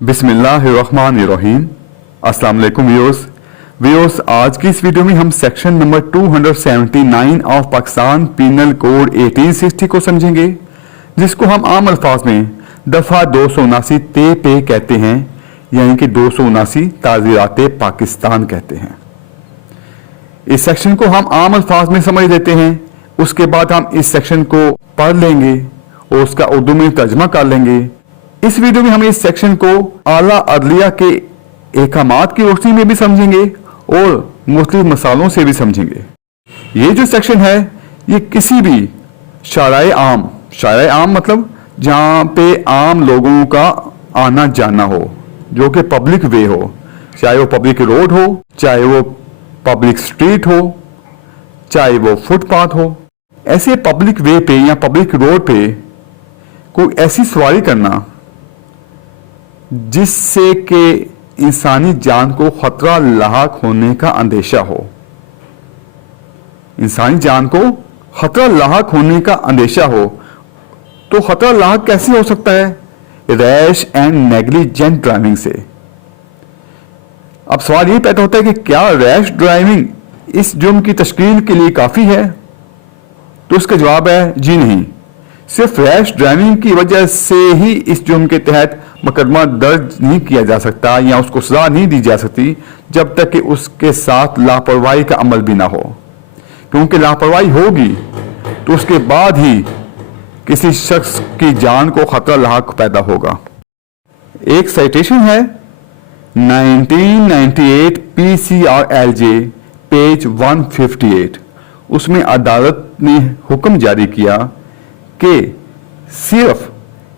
बिस्मिल्लाहिर्रहमानिर्रहीम। अस्सलाम वालेकुम व्यूअर्स, आज की इस वीडियो में हम section number 279 of Pakistan penal code 1860 को समझेंगे, जिसको हम आम अल्फाज में दफ़ा 279 ते पे कहते हैं, यानी कि 279 ताज़ीरात पाकिस्तान कहते हैं। इस सेक्शन को हम आम अल्फाज में समझ लेते हैं, उसके बाद हम इस सेक्शन को पढ़ लेंगे और उसका उर्दू में तर्जमा कर लेंगे। इस वीडियो में हम इस सेक्शन को आला अदलिया के एहकामात की रोशनी में भी समझेंगे और मुख्तलिफ मसालों से भी समझेंगे। ये जो सेक्शन है ये किसी भी शाराए आम मतलब जहाँ पे आम लोगों का आना जाना हो, जो कि पब्लिक वे हो, चाहे वो पब्लिक रोड हो, चाहे वो पब्लिक स्ट्रीट हो, चाहे वो फुटपाथ हो, ऐसे पब्लिक वे पे या पब्लिक रोड पे कोई ऐसी सवारी करना जिससे कि इंसानी जान को खतरा लाहक होने का अंदेशा हो। इंसानी जान को खतरा लाहक होने का अंदेशा हो, तो खतरा लाहक कैसे हो सकता है? रैश एंड नेग्लिजेंट ड्राइविंग से। अब सवाल ये पैदा होता है कि क्या रैश ड्राइविंग इस जुर्म की तश्कील के लिए काफी है? तो इसका जवाब है जी नहीं। सिर्फ रैश ड्राइविंग की वजह से ही इस जुर्म के तहत मुकदमा दर्ज नहीं किया जा सकता या उसको सजा नहीं दी जा सकती जब तक कि उसके साथ लापरवाही का अमल भी ना हो, क्योंकि लापरवाही होगी तो उसके बाद ही किसी शख्स की जान को खतरा लाहक पैदा होगा। एक साइटेशन है 1998 PCRLJ पेज 158। उसमें अदालत ने हुक्म जारी किया कि सिर्फ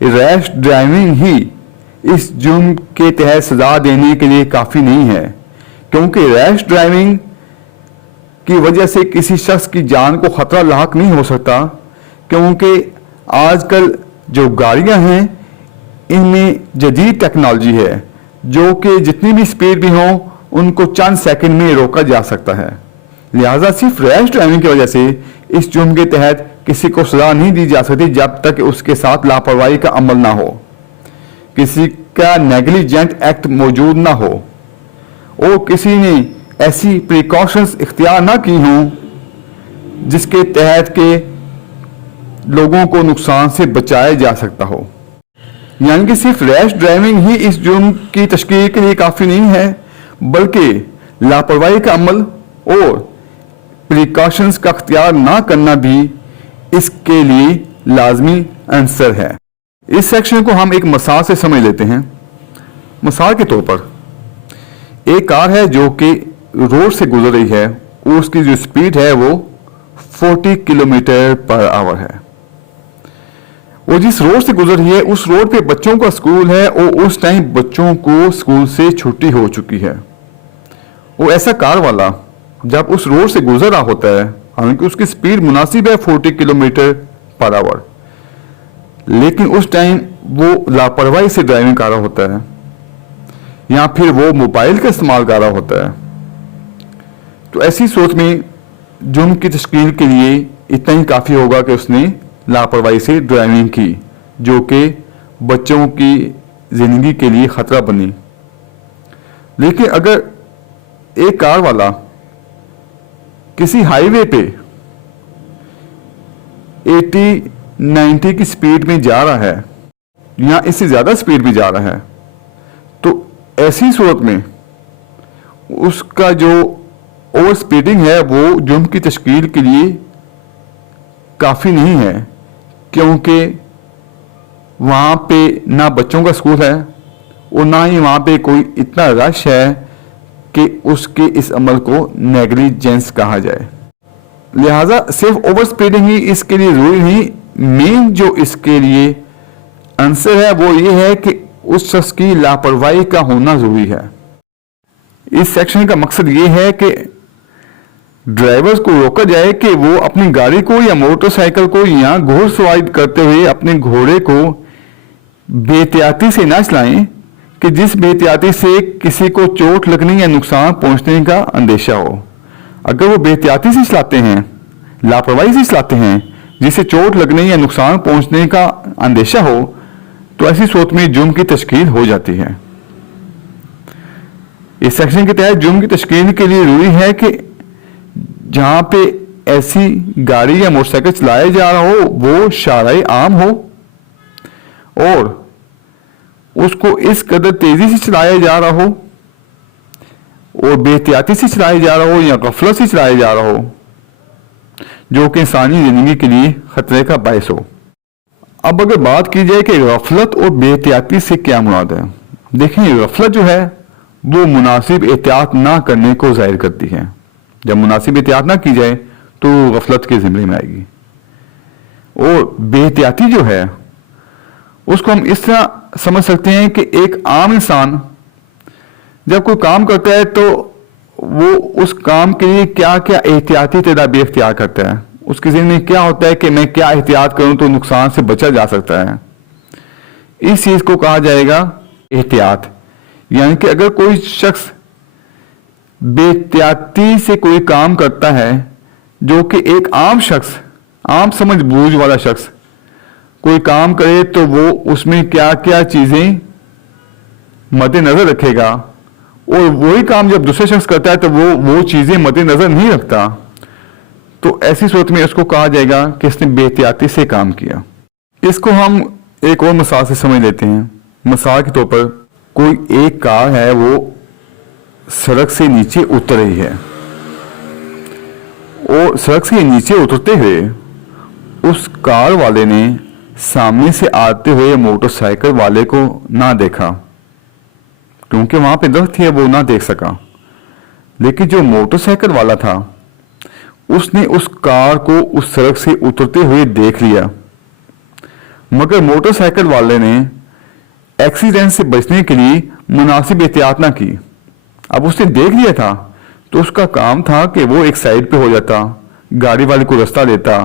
रैश ड्राइविंग ही इस जुर्म के तहत सजा देने के लिए काफी नहीं है, क्योंकि रैश ड्राइविंग की वजह से किसी शख्स की जान को खतरा लाहक नहीं हो सकता, क्योंकि आजकल जो गाड़ियां हैं इनमें जदीद टेक्नोलॉजी है जो कि जितनी भी स्पीड भी हो उनको चंद सेकंड में रोका जा सकता है। लिहाजा सिर्फ रैश ड्राइविंग की वजह से इस जुर्म के तहत किसी को सजा नहीं दी जा सकती जब तक उसके साथ लापरवाही का अमल ना हो, किसी का नेग्लिजेंट एक्ट मौजूद ना हो और किसी ने ऐसी प्रिकॉशंस इख्तियार ना की हों जिसके तहत के लोगों को नुकसान से बचाया जा सकता हो। यानी कि सिर्फ रैश ड्राइविंग ही इस जुर्म की तश्कील के लिए काफी नहीं है, बल्कि लापरवाही का अमल और प्रिकॉशंस का इख्तियार ना करना भी इसके लिए लाजमी आंसर है। इस सेक्शन को हम एक मिसाल से समझ लेते हैं। मिसाल के तौर पर एक कार है जो कि रोड से गुजर रही है और उसकी जो स्पीड है वो 40 किलोमीटर पर आवर है, और जिस रोड से गुजर रही है उस रोड पे बच्चों का स्कूल है और उस टाइम बच्चों को स्कूल से छुट्टी हो चुकी है। और ऐसा कार वाला जब उस रोड से गुजर रहा होता है, हालांकि उसकी स्पीड मुनासिब है 40 किलोमीटर पर आवर, लेकिन उस टाइम वो लापरवाही से ड्राइविंग कर रहा होता है या फिर वो मोबाइल का इस्तेमाल कर रहा होता है, तो ऐसी सोच में जुर्म की तश्कील के लिए इतना ही काफ़ी होगा कि उसने लापरवाही से ड्राइविंग की, जो कि बच्चों की ज़िंदगी के लिए ख़तरा बनी। लेकिन अगर एक कार वाला किसी हाईवे पे 80-90 की स्पीड में जा रहा है या इससे ज़्यादा स्पीड में जा रहा है, तो ऐसी सूरत में उसका जो ओवर स्पीडिंग है वो जुर्म की तश्कील के लिए काफ़ी नहीं है, क्योंकि वहाँ पे ना बच्चों का स्कूल है और ना ही वहाँ पे कोई इतना रश है कि उसके इस अमल को नेग्लिजेंस कहा जाए। लिहाजा सिर्फ ओवर स्पीडिंग ही इसके लिए जरूरी नहीं, मेन जो इसके लिए आंसर है वो ये है कि उस शख्स की लापरवाही का होना जरूरी है। इस सेक्शन का मकसद ये है कि ड्राइवर्स को रोका जाए कि वो अपनी गाड़ी को या मोटरसाइकिल को या घोड़सवारी करते हुए अपने घोड़े को बेहतियाती से ना चलाएं कि जिस बेहतियाती से किसी को चोट लगने या नुकसान पहुंचने का अंदेशा हो। अगर वो बेहतियाती से चलाते हैं, लापरवाही से चलाते हैं जिससे चोट लगने या नुकसान पहुंचने का अंदेशा हो, तो ऐसी सूरत में जुर्म की तश्कील हो जाती है। इस सेक्शन के तहत जुर्म की तशकील के लिए जरूरी है कि जहां पे ऐसी गाड़ी या मोटरसाइकिल चलाया जा रहा हो वो शाराए आम हो और उसको इस कदर तेजी से चलाया जा रहा हो और बेहतियाती से चलाया जा रहा हो या गफलत से चलाया जा रहा हो जो कि इंसानी जिंदगी के लिए खतरे का बायस हो। अब अगर बात की जाए कि गफलत और बेहतियाती से क्या मुराद है, देखिए गफलत जो है वो मुनासिब एहतियात ना करने को जाहिर करती है। जब मुनासिब एहतियात ना की जाए तो गफलत के ज़िम्मे में आएगी। और बेहतियाती जो है उसको हम इस तरह समझ सकते हैं कि एक आम इंसान जब कोई काम करता है तो वो उस काम के लिए क्या क्या एहतियाती तदाबीर इख्तियार करता है, उसके ज़हन में क्या होता है कि मैं क्या एहतियात करूं तो नुकसान से बचा जा सकता है। इस चीज़ को कहा जाएगा एहतियात। यानी कि अगर कोई शख्स बेहतियाती से कोई काम करता है जो कि एक आम शख्स, आम समझ बूझ वाला शख्स कोई काम करे तो वो उसमें क्या क्या चीज़ें मद्देनजर रखेगा और वही काम जब दूसरे शख्स करता है तो वो चीज़ें मद्देनजर नहीं रखता, तो ऐसी सूरत में उसको कहा जाएगा कि इसने बेहतियाती से काम किया। इसको हम एक और मिसाल से समझ लेते हैं। मिसाल के तौर पर कोई एक कार है वो सड़क से नीचे उतर रही है और सड़क से नीचे उतरते हुए उस कार वाले ने सामने से आते हुए मोटरसाइकिल वाले को ना देखा क्योंकि वहां पे दरख्त थी, वो ना देख सका। लेकिन जो मोटरसाइकिल वाला था उसने उस कार को उस सड़क से उतरते हुए देख लिया, मगर मोटरसाइकिल वाले ने एक्सीडेंट से बचने के लिए मुनासिब एहतियात ना की। अब उसने देख लिया था तो उसका काम था कि वो एक साइड पे हो जाता, गाड़ी वाले को रास्ता देता,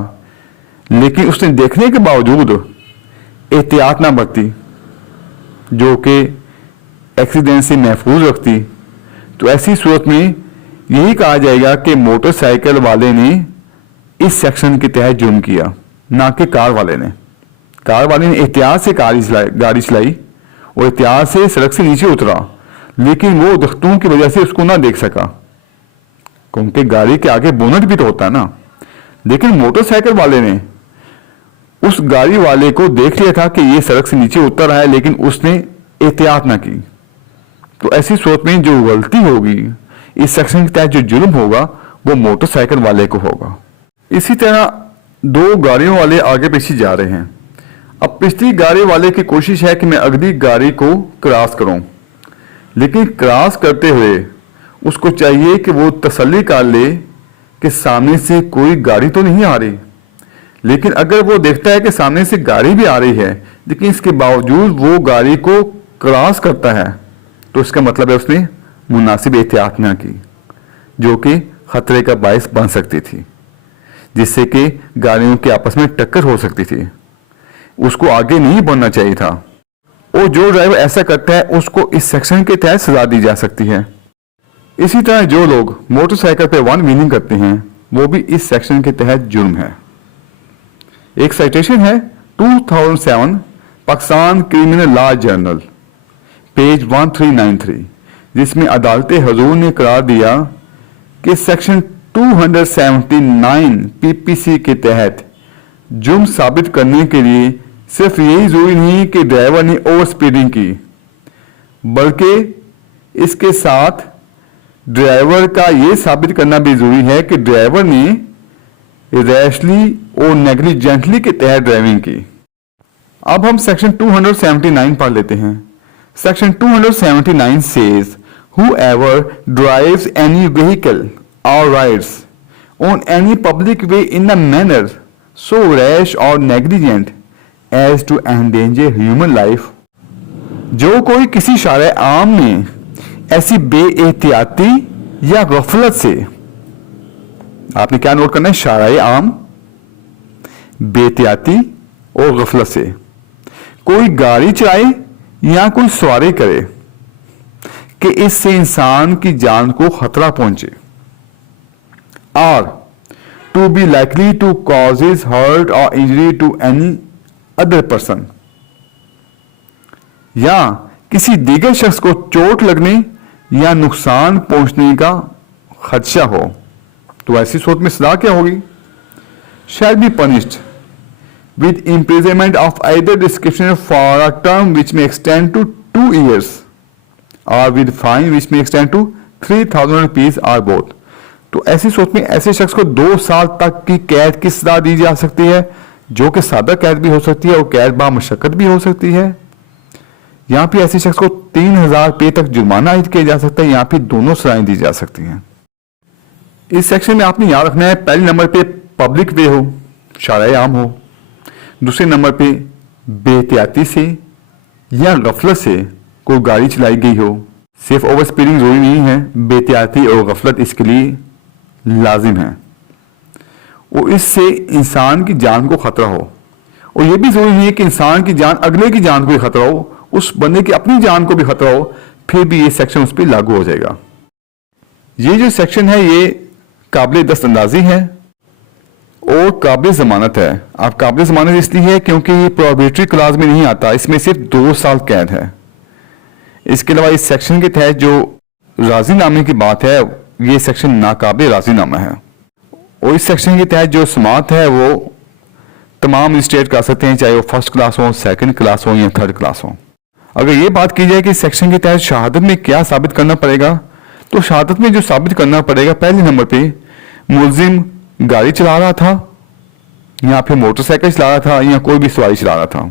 लेकिन उसने देखने के बावजूद एहतियात ना बरती जो कि एक्सीडेंट से महफूज रखती। तो ऐसी सूरत में यही कहा जाएगा कि मोटरसाइकिल वाले ने इस सेक्शन के तहत जुर्म किया, ना कि कार वाले ने। कार वाले ने एहतियात से गाड़ी चलाई और एहतियात से सड़क से नीचे उतरा, लेकिन वो दख्तों की वजह से उसको ना देख सका क्योंकि गाड़ी के आगे बोनट भी तो होता है ना। लेकिन मोटरसाइकिल वाले ने उस गाड़ी वाले को देख लिया था कि ये सड़क से नीचे उतर रहा है, लेकिन उसने एहतियात ना की। तो ऐसी सूरत में जो गलती होगी इस सेक्शन के तहत जो जुर्म होगा वो मोटरसाइकिल वाले को होगा। इसी तरह दो गाड़ियों वाले आगे पीछे जा रहे हैं। अब पिछली गाड़ी वाले की कोशिश है कि मैं अगली गाड़ी को क्रॉस करूं, लेकिन क्रॉस करते हुए उसको चाहिए कि वो तसल्ली कर ले कि सामने से कोई गाड़ी तो नहीं आ रही। लेकिन अगर वो देखता है कि सामने से गाड़ी भी आ रही है लेकिन इसके बावजूद वो गाड़ी को क्रॉस करता है तो इसका मतलब है उसने मुनासिब एहतियात ना की जो कि खतरे का बायस बन सकती थी, जिससे कि गाड़ियों के आपस में टक्कर हो सकती थी। उसको आगे नहीं बढ़ना चाहिए था और जो ड्राइवर ऐसा करता है उसको इस सेक्शन के तहत सजा दी जा सकती है। इसी तरह जो लोग मोटरसाइकिल पे वन व्हीलिंग करते हैं वो भी इस सेक्शन के तहत जुर्म है। एक साइटेशन है 2007 Pakistan criminal law journal page 1393, जिसमें अदालत हजूर ने करार दिया कि सेक्शन 279 पीपीसी के तहत जुर्म साबित करने के लिए सिर्फ यही जरूरी नहीं कि ड्राइवर ने ओवर स्पीडिंग की, बल्कि इसके साथ ड्राइवर का यह साबित करना भी जरूरी है कि ड्राइवर ने रैशली और नेग्लिजेंटली के तहत ड्राइविंग की। अब हम सेक्शन 279 पढ़ लेते हैं। Section 279 says whoever drives any vehicle or rides on any public way in a manner so rash or negligent as to endanger human life, जो कोई किसी शारे आम में ऐसी बेएहतियाती या गफलत से, आपने क्या नोट करना है, शारे आम, बेएहतियाती और गफलत से कोई गाड़ी चलाए या कोई सवारी करे कि इससे इंसान की जान को खतरा पहुंचे, और to be likely to causes hurt और injury to any other person, या किसी दीगर शख्स को चोट लगने या नुकसान पहुंचने का खदशा हो, तो ऐसी सूरत में सजा क्या होगी? Shall be punished with imprisonment of either description for a term which may extend to 2 years or with fine which may extend to 3,000 rupees or both। तो ऐसी सूरत में ऐसे शख्स को 2 साल तक की कैद की सजा दी जा सकती है, जो कि सादा कैद भी हो सकती है और कैद बा मशक्कत भी हो सकती है। यहाँ पे ऐसे शख्स को 3,000 रुपये तक जुर्माना आयद किया जा सकता है, यहाँ पे दोनों सजाएं दी जा सकती हैं। इस सेक्शन में आपने याद रखना है, पहले नंबर पे पब्लिक वे हो, शाराए आम हो, दूसरे नंबर पे बेहतियाती से या गफलत से कोई गाड़ी चलाई गई हो। सिर्फ ओवर स्पीडिंग जरूरी नहीं है, बेहतियाती और गफलत इसके लिए लाजिम है। और इससे इंसान की जान को खतरा हो, और यह भी जरूरी नहीं है कि इंसान की जान अगले की जान को भी खतरा हो, उस बंदे की अपनी जान को भी खतरा हो, फिर भी ये सेक्शन उस पर लागू हो जाएगा। ये जो सेक्शन है ये काबिल दस्तअंदाजी है और काबिल जमानत है। अब काबिल जमानत इसलिए है क्योंकि ये प्रोहिबिटरी क्लास में नहीं आता, इसमें सिर्फ 2 साल कैद है। इसके अलावा इस सेक्शन के तहत जो राजीनामे की बात है, ये सेक्शन नाकाबिल राजीनामा है। और इस सेक्शन के तहत जो समात है वो तमाम मजिस्ट्रेट कर सकते हैं, चाहे वो फर्स्ट क्लास हो, सेकंड क्लास हो या थर्ड क्लास हो। अगर ये बात की जाए कि इस सेक्शन के तहत शहादत में क्या साबित करना पड़ेगा, तो शहादत में जो साबित करना पड़ेगा, पहले नंबर पे मुलजिम गाड़ी चला रहा था या फिर मोटरसाइकिल चला रहा था या कोई भी सवारी चला रहा था।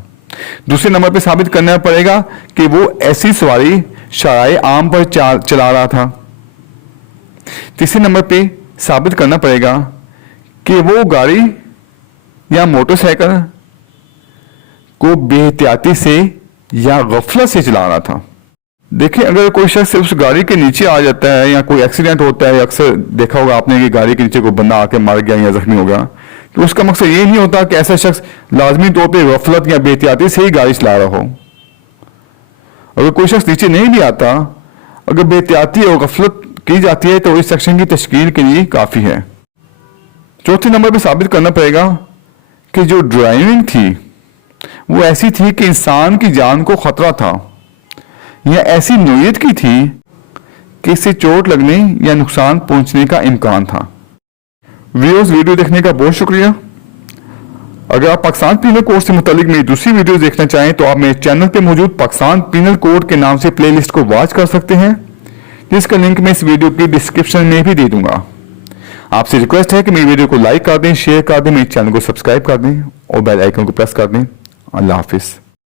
दूसरे नंबर पे साबित करना पड़ेगा कि वो ऐसी सवारी शराए आम पर चला रहा था। तीसरे नंबर पे साबित करना पड़ेगा कि वो गाड़ी या मोटरसाइकिल को बेहतियाती से या गफलत से चला रहा था। देखिए, अगर कोई शख्स उस गाड़ी के नीचे आ जाता है या कोई एक्सीडेंट होता है, अक्सर देखा होगा आपने कि गाड़ी के नीचे कोई बंदा आके मर गया या जख्मी हो गया, तो उसका मकसद ये नहीं होता कि ऐसा शख्स लाजमी तौर पे गफलत या बेहतियाती से ही गाड़ी चला रहा हो। अगर कोई शख्स नीचे नहीं भी आता, अगर बेहतियाती और गफलत की जाती है तो इस सेक्शन की तश्कील के लिए काफ़ी है। चौथे नंबर पर साबित करना पड़ेगा कि जो ड्राइविंग थी वो ऐसी थी कि इंसान की जान को खतरा था या ऐसी नोयत की थी कि इससे चोट लगने या नुकसान पहुंचने का इम्कान था। व्यूअर्स, वीडियो देखने का बहुत शुक्रिया। अगर आप पाकिस्तान पीनल कोड से मुतालिक मेरी दूसरी वीडियो देखना चाहें तो आप मेरे चैनल पे मौजूद पाकिस्तान पीनल कोड के नाम से प्लेलिस्ट को वॉच कर सकते हैं, जिसका लिंक मैं इस वीडियो की डिस्क्रिप्शन में भी दे दूंगा। आपसे रिक्वेस्ट है कि मेरी वीडियो को लाइक कर दें, शेयर कर दें, मेरे चैनल को सब्सक्राइब कर दें और बेल आइकन को प्रेस कर दें। अल्लाह हाफिज।